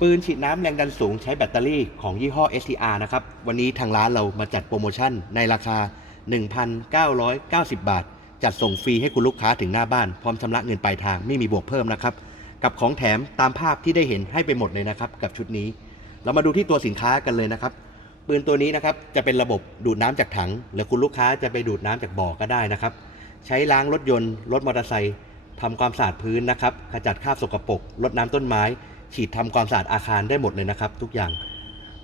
ปืนฉีดน้ำแรงดันสูงใช้แบตเตอรี่ของยี่ห้อ STR นะครับ วันนี้ทางร้านเรามาจัดโปรโมชั่นในราคา 1,990 บาท จัดส่งฟรีให้คุณลูกค้าถึงหน้าบ้าน พร้อมชำระเงินปลายทางไม่มีบวกเพิ่มนะครับ กับของแถมตามภาพที่ได้เห็นให้ไปหมดเลยนะครับ กับชุดนี้ เรามาดูที่ตัวสินค้ากันเลยนะครับ ปืนตัวนี้นะครับจะเป็นระบบดูดน้ำจากถัง หรือคุณลูกค้าจะไปดูดน้ำจากบ่อก็ได้นะครับ ใช้ล้างรถยนต์ รถมอเตอร์ไซค์ทำความสะอาดพื้นนะครับ ขจัดคราบสกปรกรดน้ำต้นไม้ ฉีดทำความสะอาดอาคารได้หมดเลยนะครับ ทุกอย่าง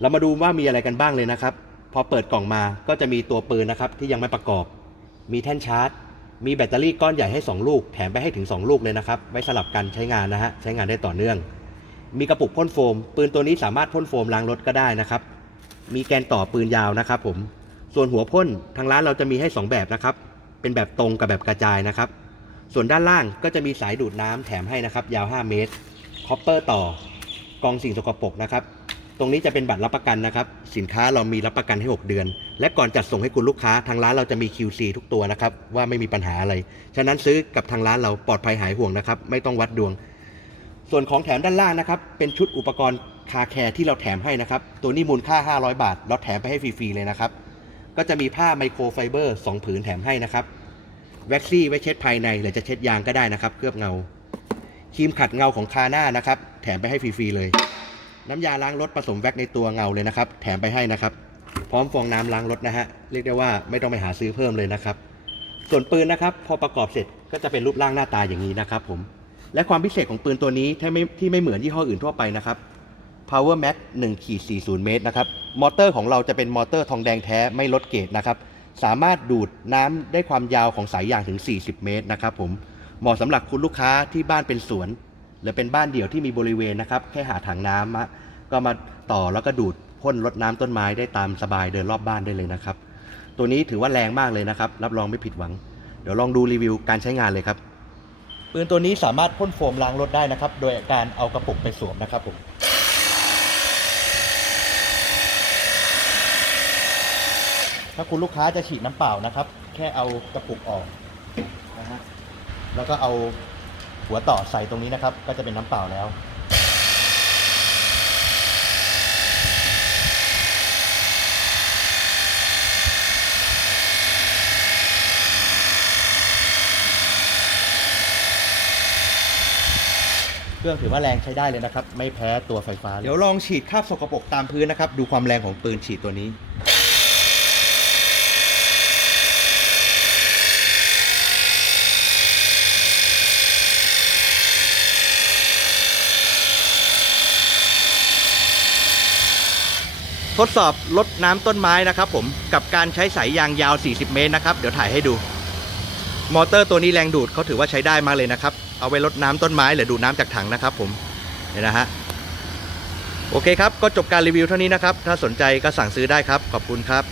เรามาดูว่ามีอะไรกันบ้างเลยนะครับ พอเปิดกล่องมาก็จะมีตัวปืนนะครับที่ยังไม่ประกอบ มีแท่นชาร์จ มีแบตเตอรี่ก้อนใหญ่ให้ 2 ลูก แถมไปให้ถึง 2 ลูกเลยนะครับ ไว้สลับกันใช้งานนะฮะ ใช้งานได้ต่อเนื่อง มีกระปุกพ่นโฟม ปืนตัวนี้สามารถพ่นโฟมล้างรถก็ได้นะครับ มีแกนต่อปืนยาวนะครับ ผม ส่วนหัวพ่นทางร้านเราจะมีให้ 2 แบบนะครับ เป็นแบบตรงกับแบบกระจายนะครับ ส่วนด้านล่างก็จะมีสายดูดน้ำแถมให้นะครับ ยาว 5 เมตร คอปเปอร์ต่อกองสิ่งสกปรกนะครับ ตรงนี้จะเป็นบัตรรับประกันนะครับ สินค้าเรามีรับประกันให้ 6 เดือน และก่อนจัดส่งให้คุณลูกค้าทางร้านเราจะมี QC ทุกตัวนะครับ ว่าไม่มีปัญหาอะไร ฉะนั้นซื้อกับทางร้านเราปลอดภัยหายห่วงนะครับ ไม่ต้องวัดดวง ส่วนของแถมด้านล่างนะครับ เป็นชุดอุปกรณ์คาแคร์ที่เราแถมให้นะครับ ตัวนี้มูลค่า 500 บาท เราแถมไปให้ฟรีๆเลยนะครับ ก็จะมีผ้าไมโครไฟเบอร์2ผืนแถมให้นะครับแว็กซี่ไว้เช็ดภายในหรือจะเช็ดยางก็ได้นะครับเคลือบเงา ครีมขัดเงาของคาหน้านะครับ แถมไปให้ฟรีๆเลย น้ำยาล้างรถผสมแว็กในตัวเงาเลยนะครับ แถมไปให้นะครับ พร้อมฟองน้ำล้างรถนะฮะ เรียกได้ว่าไม่ต้องไปหาซื้อเพิ่มเลยนะครับ ส่วนปืนนะครับ พอประกอบเสร็จก็จะเป็นรูปร่างหน้าตาอย่างนี้นะครับผม และความพิเศษของปืนตัวนี้ที่ไม่ที่ไม่เหมือนยี่ห้ออื่นทั่วไปนะครับ Power Max 1ขีด40 เมตรนะครับ มอเตอร์ของเราจะเป็นมอเตอร์ทองแดงแท้ไม่ลดเกรดนะครับ สามารถดูดน้ำได้ความยาวของสายยางถึง 40 เมตรนะครับผม เหมาะสำหรับคุณลูกค้าที่บ้านเป็นสวน หรือเป็นบ้านเดี่ยวที่มีบริเวณนะครับ แค่หาถังน้ำอะก็มาต่อแล้วก็ดูดพ่นรดน้ำต้นไม้ได้ตามสบายเดินรอบบ้านได้เลยนะครับ ตัวนี้ถือว่าแรงมากเลยนะครับ รับรองไม่ผิดหวัง เดี๋ยวลองดูรีวิวการใช้งานเลยครับปืนตัวนี้สามารถพ่นโฟมล้างรถได้นะครับ โดยการเอากระปุกไปสวมนะครับผมถ้าคุณลูกค้าจะฉีดน้ำเปล่านะครับ แค่เอากระปุกออกนะฮะ แล้วก็เอาหัวต่อใส่ตรงนี้นะครับ ก็จะเป็นน้ำเปล่าแล้ว เครื่องถือว่าแรงใช้ได้เลยนะครับ ไม่แพ้ตัวไฟฟ้าเดี๋ยวลองฉีดคราบสกปรกตามพื้นนะครับ ดูความแรงของปืนฉีดตัวนี้ ทดสอบลดน้ำต้นไม้นะครับผมกับการใช้สายยางยาว 40 เมตรนะครับ เดี๋ยวถ่ายให้ดู มอเตอร์ตัวนี้แรงดูดเขาถือว่าใช้ได้มากเลยนะครับ เอาไว้ลดน้ำต้นไม้หรือดูดน้ำจากถังนะครับผมเนี่ยนะฮะโอเคครับ ก็จบการรีวิวเท่านี้นะครับ ถ้าสนใจก็สั่งซื้อได้ครับ ขอบคุณครับ